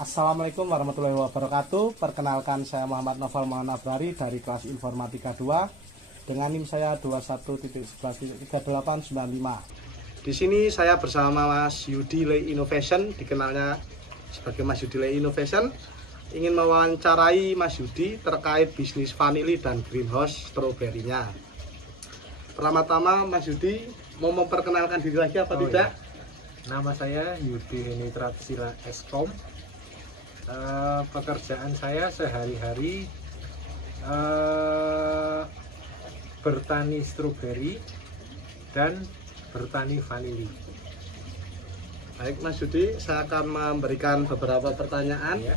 Assalamualaikum warahmatullahi wabarakatuh. Perkenalkan, saya Muhammad Novel Manabrari dari kelas Informatika 2 dengan NIM saya 21.11.3895. Di sini saya bersama Mas Yudi Lay Innovation, dikenalnya sebagai Mas Yudi Lay Innovation, ingin mewawancarai Mas Yudi terkait bisnis vanili dan greenhouse stroberinya. Pertama-tama Mas Yudi mau memperkenalkan diri lagi apa tidak? Ya. Nama saya Yudi Nitratsila Eskom. Pekerjaan saya sehari-hari bertani stroberi dan bertani vanili. Baik Mas Yudi, saya akan memberikan beberapa pertanyaan. Ya.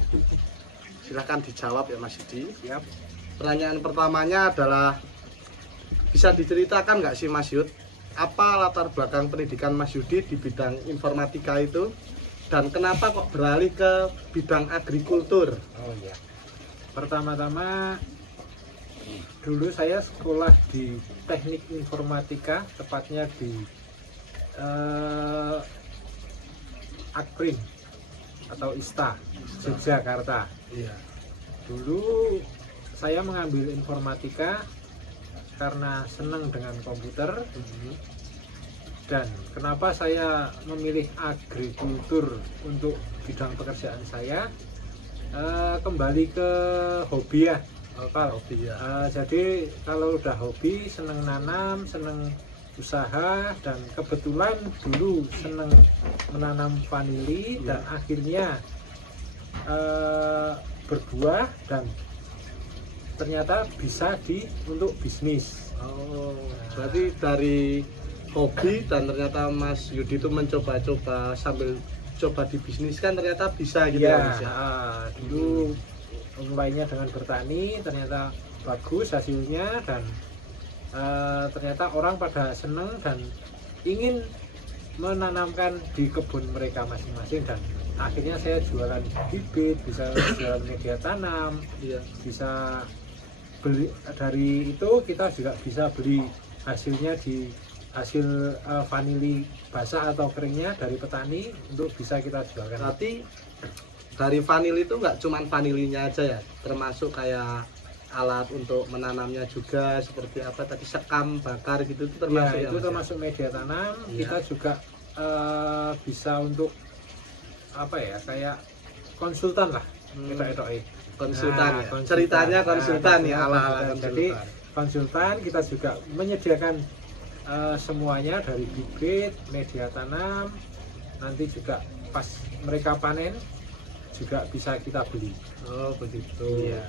Silahkan dijawab ya Mas Yudi. Siap. Pertanyaan pertamanya adalah, bisa diceritakan nggak sih Mas Yud, apa latar belakang pendidikan Mas Yudi di bidang informatika itu? Dan kenapa kok beralih ke bidang agrikultur? Oh ya. Pertama-tama dulu saya sekolah di Teknik Informatika, tepatnya di Akprim atau ISTA, Yogyakarta. Iya. Dulu saya mengambil informatika karena senang dengan komputer. Dan kenapa saya memilih agrikultur untuk bidang pekerjaan saya? Kembali ke hobi ya. Hobi ya. Jadi kalau udah hobi, seneng nanam, seneng usaha, dan kebetulan dulu seneng menanam vanili Ya. dan akhirnya berbuah dan ternyata bisa untuk bisnis. Oh, berarti dari hobi dan ternyata Mas Yudi itu mencoba-coba sambil coba dibisniskan, ternyata bisa gitu ya Mas ya? Dulu mulainya dengan bertani, ternyata bagus hasilnya, dan ternyata orang pada seneng dan ingin menanamkan di kebun mereka masing-masing, dan akhirnya saya jualan bibit, bisa jualan media tanam, Iya. bisa beli dari itu, kita juga bisa beli hasilnya di hasil vanili basah atau keringnya dari petani untuk bisa kita jualkan. Berarti dari vanili itu nggak cuman vanilinya aja ya, termasuk kayak alat untuk menanamnya juga, seperti apa tadi, sekam bakar gitu, itu termasuk Ya, ya itu Mas, termasuk media tanam. Iya. Kita juga bisa untuk apa ya, kayak konsultan lah. konsultan ya? Konsultan. Ceritanya konsultan ya, ala-ala konsultan. Jadi konsultan kita juga menyediakan semuanya dari bibit, media tanam, nanti juga pas mereka panen juga bisa kita beli. Oh begitu. Iya.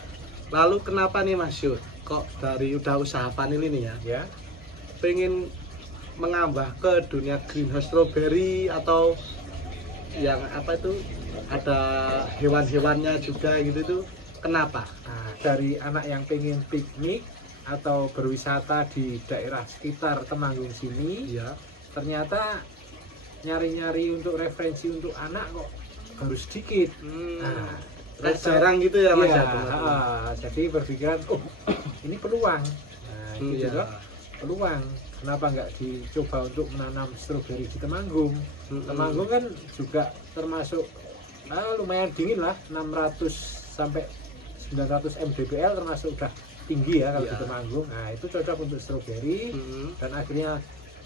Lalu kenapa nih Mas Yud, kok dari udah usaha vanili nih ya, Ya. pengen mengambah ke dunia greenhouse strawberry, atau yang apa itu, ada hewan-hewannya juga gitu tuh, kenapa? Nah, dari anak yang pengen piknik atau berwisata di daerah sekitar Temanggung sini, Iya. ternyata nyari-nyari untuk referensi untuk anak kok baru sedikit. Nah, Kayak jarang gitu ya Mas iya, ya? jadi berpikiran, oh ini peluang. Nah, itu Iya. juga peluang. Kenapa nggak dicoba untuk menanam stroberi di Temanggung? Temanggung kan juga termasuk lumayan dingin lah, 600 sampai 900 mdpl, termasuk udah tinggi ya kalau Iya. di Temanggung. Nah, itu cocok untuk stroberi. Hmm. Dan akhirnya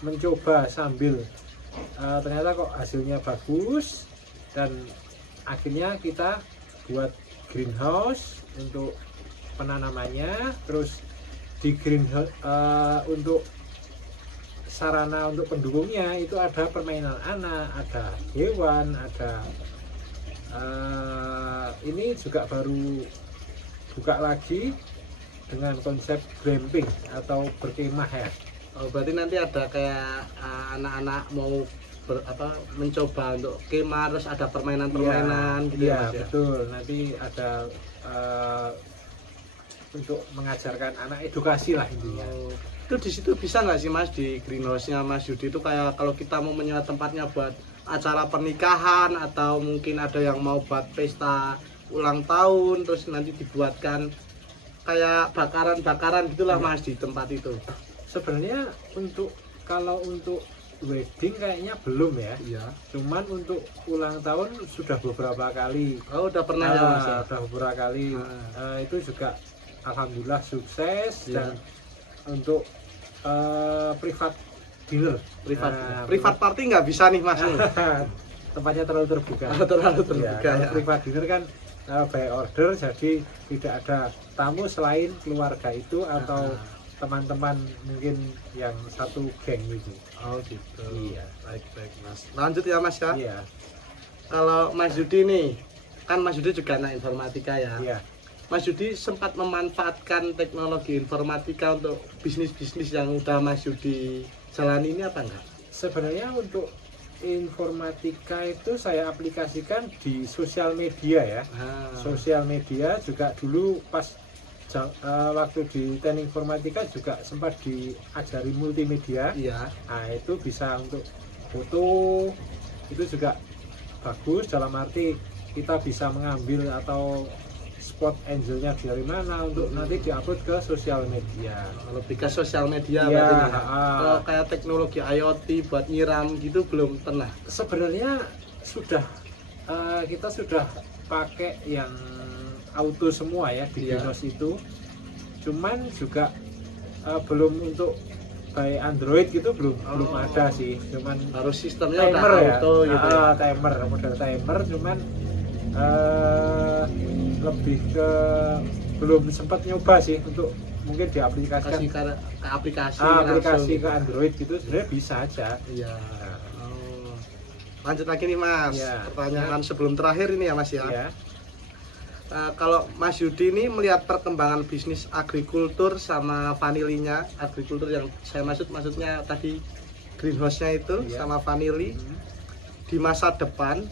mencoba sambil ternyata kok hasilnya bagus, dan akhirnya kita buat greenhouse untuk penanamannya. Terus di greenhouse untuk sarana untuk pendukungnya itu ada permainan anak, ada hewan, ada ini juga baru buka lagi dengan konsep glamping atau berkemah ya. Oh, berarti nanti ada kayak anak-anak mau mencoba untuk kemah, terus ada permainan-permainan gitu ya Iya, Mas ya? betul. Nanti ada untuk mengajarkan anak, edukasi lah intinya. Oh, itu di situ bisa nggak sih Mas, di greenhouse-nya Mas Yudi itu, kayak kalau kita mau menyewa tempatnya buat acara pernikahan, atau mungkin ada yang mau buat pesta ulang tahun, terus nanti dibuatkan kayak bakaran-bakaran gitulah Iya. Mas di tempat itu. Sebenarnya kalau untuk wedding kayaknya belum ya. Iya. Cuman untuk ulang tahun sudah beberapa kali. Oh, udah pernah ya Mas? Ya? Sudah beberapa kali. Itu juga alhamdulillah sukses. Iya. Dan untuk privat dinner. Privat party nggak bisa nih Mas. Tempatnya terlalu terbuka. Terlalu terbuka ya. Privat dinner kan by order, jadi tidak ada tamu selain keluarga itu atau teman-teman mungkin yang satu geng gitu. Oh gitu. Iya. Baik Mas. Lanjut ya Mas ya. Iya. Kalau Mas Yudi nih, kan Mas Yudi juga anak informatika ya. Iya. Mas Yudi sempat memanfaatkan teknologi informatika untuk bisnis-bisnis yang udah Mas Yudi jalani ini apa enggak? Sebenarnya untuk informatika itu saya aplikasikan di sosial media ya. Sosial media juga dulu pas waktu di teknik informatika juga sempat diajari multimedia. Iya. Nah itu bisa untuk foto, itu juga bagus dalam arti kita bisa mengambil atau spot angelnya dari mana untuk nanti diupload ke sosial media. Lebih ke sosial media ya, berarti ya. Kalau kayak teknologi IoT buat nyiram gitu belum pernah. Sebenarnya sudah kita sudah pakai yang auto semua ya di Dinos itu. Cuman juga belum untuk by Android gitu belum ada sih. Cuman harus sistemnya timer udah ya. auto gitu. Timer, model timer cuman lebih ke belum sempat nyoba sih untuk mungkin diaplikasikan ke aplikasi aplikasi ke Android gitu sebenarnya bisa aja. Iya. Lanjut lagi nih Mas. Ya. Pertanyaan sebelum terakhir ini ya Mas ya. Ya. Kalau Mas Yudi ini melihat perkembangan bisnis agrikultur sama vanilinya, agrikultur yang saya maksudnya tadi greenhouse-nya itu sama vanili di masa depan,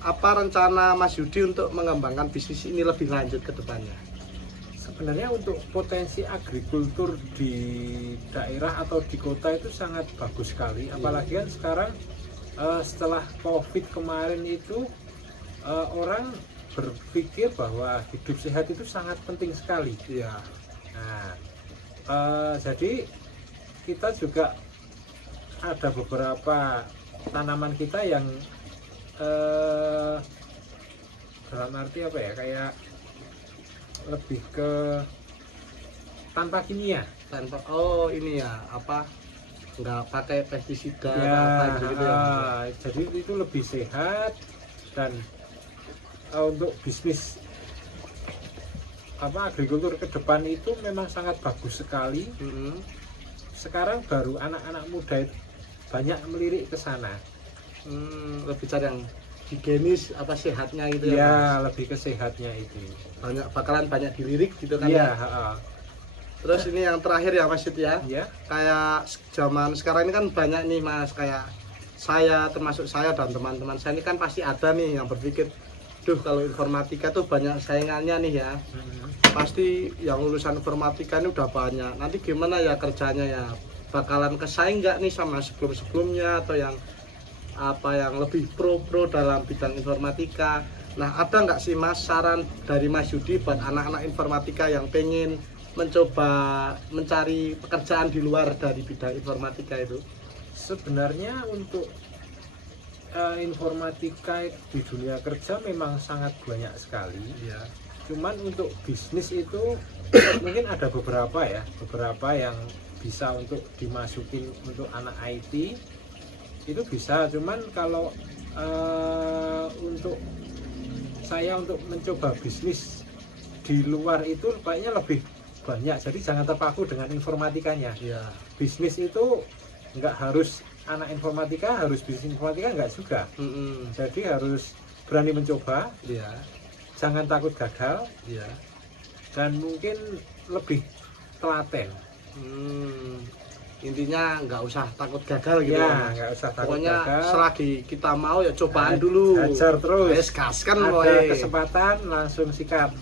apa rencana Mas Yudi untuk mengembangkan bisnis ini lebih lanjut ke depannya? Sebenarnya untuk potensi agrikultur di daerah atau di kota itu sangat bagus sekali. Apalagi kan sekarang setelah COVID kemarin itu orang berpikir bahwa hidup sehat itu sangat penting sekali. Iya. Nah, jadi kita juga ada beberapa tanaman kita yang dalam arti apa ya, kayak lebih ke tanpa kimia. Ini ya apa, nggak pakai pestisida Ya, atau apa gitu ya. Jadi itu lebih sehat dan untuk bisnis agrikultur ke depan itu memang sangat bagus sekali. Sekarang baru anak-anak muda banyak melirik ke sana. Lebih cari yang higienis apa sehatnya gitu ya. Ya, lebih ke sehatnya itu. Bakalan banyak dilirik gitu kan ya. Terus ini yang terakhir ya Mas Yud ya. Kayak zaman sekarang ini kan banyak nih Mas, kayak saya termasuk saya dan teman-teman saya ini kan pasti ada nih yang berpikir, duh kalau informatika tuh banyak saingannya nih ya. Pasti yang lulusan informatika ini udah banyak. Nanti gimana ya kerjanya ya? Bakalan kesaing nggak nih sama sebelum-sebelumnya atau yang lebih pro dalam bidang informatika? Nah, ada nggak sih Mas saran dari Mas Yudi buat anak-anak informatika yang pengen mencoba mencari pekerjaan di luar dari bidang informatika itu? Sebenarnya untuk informatika di dunia kerja memang sangat banyak sekali. Ya. Cuman untuk bisnis itu mungkin ada beberapa yang bisa untuk dimasukin untuk anak IT itu bisa. Cuman kalau untuk saya untuk mencoba bisnis di luar itu kayaknya lebih banyak. Jadi jangan terpaku dengan informatikanya. Ya. Bisnis itu nggak harus anak informatika harus bisnis informatika, nggak juga. Jadi harus berani mencoba. Ya. Jangan takut gagal. Ya. Dan mungkin lebih telaten. Intinya nggak usah takut gagal gitu ya, nggak usah takut pokoknya gagal. selagi kita mau ya cobaan dulu, hajar terus, gaskan ada kesempatan langsung sikat.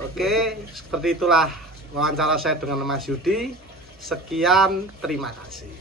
Oke, seperti itulah wawancara saya dengan Mas Yudi. Sekian, terima kasih.